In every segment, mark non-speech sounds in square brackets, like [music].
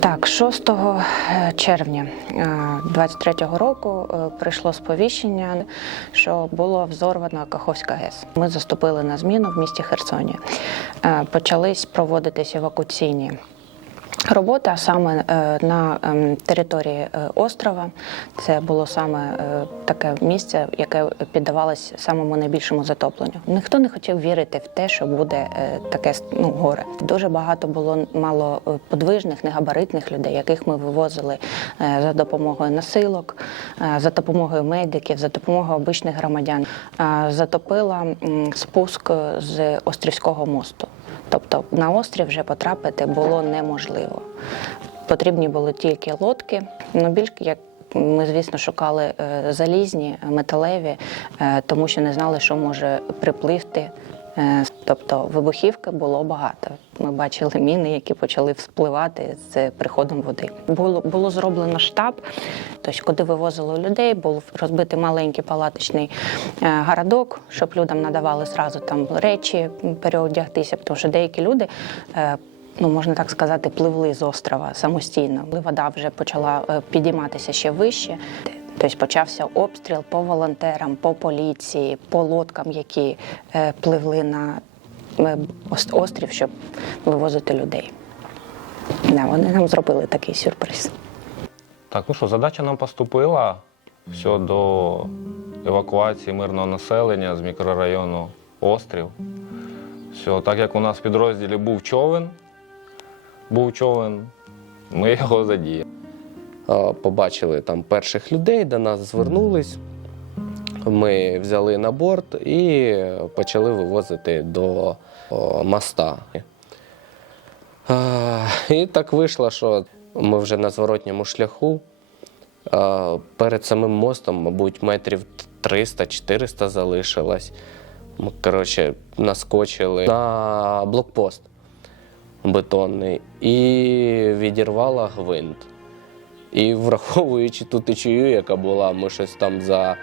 Так, 6 червня 23-го року е, прийшло сповіщення, що було взорвано Каховська ГЕС. Ми заступили на зміну в місті Херсоні. Е, Почались проводитись евакуаційні роботи, а саме е, на ем, території е, острова. Це було саме е, таке місце, яке піддавалось самому найбільшому затопленню. Ніхто не хотів вірити в те, що буде таке ну, горе. Дуже багато було мало подвижних, негабаритних людей, яких ми вивозили за допомогою насилок, за допомогою медиків, за допомогою обичних громадян. Затопила спуск з Острівського мосту. Тобто на острів вже потрапити було неможливо. Потрібні були тільки лодки. Ну більш як ми, звісно, шукали е, залізні, металеві, е, тому що не знали, що може припливти. Е, Тобто вибухівки було багато. Ми бачили міни, які почали вспливати з приходом води. Було було зроблено штаб, тобто, куди вивозили людей, був розбитий маленький палаточний е, городок, щоб людям надавали зразу там речі переодягтися, тому що деякі люди. е, Ну, можна так сказати, пливли з острова самостійно. Вода вже почала підійматися ще вище. Тобто почався обстріл по волонтерам, по поліції, по лодкам, які е, пливли на е, острів, щоб вивозити людей. Да, вони нам зробили такий сюрприз. Так, ну що, задача нам поступила все до евакуації мирного населення з мікрорайону Острів. Все, так як у нас в підрозділі був човен, був човен, ми його задіяли. Е, побачили там перших людей, до нас звернулись. Ми взяли на борт і почали вивозити до о, моста. Е, І так вийшло, що ми вже на зворотньому шляху. Е, Перед самим мостом, мабуть, метрів 300-400 залишилось. Ми, коротше, наскочили на блокпост бетонний і відірвала гвинт. І враховуючи ту течію, яка була, ми щось там за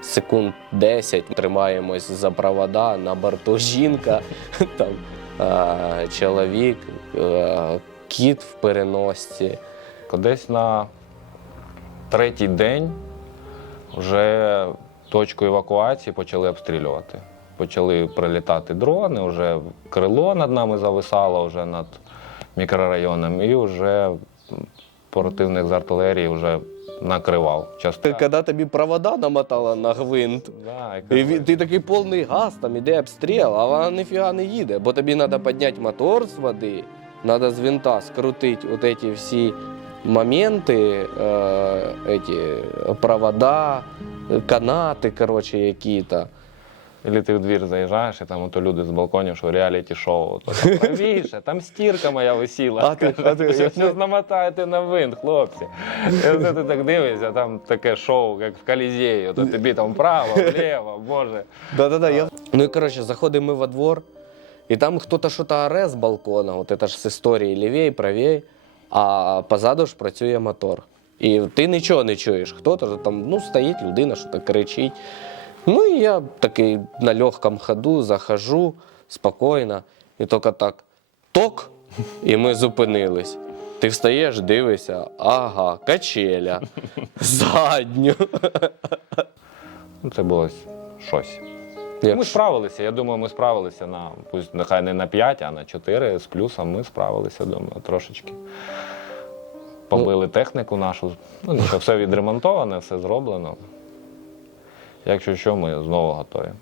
секунд 10 тримаємось за провода, на борту [laughs] жінка, там е, чоловік, е, кіт в переносці. Десь на третій день вже точку евакуації почали обстрілювати. Почали прилітати дрони, вже крило над нами зависало вже над мікрорайоном, і вже противник з артилерії вже накривав. Часто. Коли тобі провода намотала на гвинт, Да, і ти такий повний газ, там іде обстріл, а вона ніфіга не їде, бо тобі треба підняти мотор з води, треба з винта скрутити от ці всі моменти, эти провода, канати, коротше, які-то. Или ти в двір заїжджаєш, і там ото люди з балконів, що реаліті-шоу. То там правіше, там стірка моя висіла. А ти- а ти- Щось намотаєте на винт, хлопці. І оце ти так дивишся, там таке шоу, як в Колізеї. То тобі там вправо, вліво, боже. Да-да-да. Я... Ну і коротше, заходимо ми во двор, і там хтось щось оре з балкона, от це ж з історії лівій, правій, а позаду ж працює мотор. І ти нічого не чуєш. Хто-то там ну, стоїть людина, що то кричить. Ну і я такий на легкому ходу захожу спокійно, і тільки так ток, і ми зупинились. Ти встаєш, дивишся, ага, качеля, задню. Ну, Це було щось. Ми справилися. Я думаю, ми справилися на пусть нехай не на 5, а на 4 з плюсом. Ми справилися, думаю, трошечки. Побили техніку нашу. Ну, все відремонтоване, все зроблено. Якщо що, ми знову готові.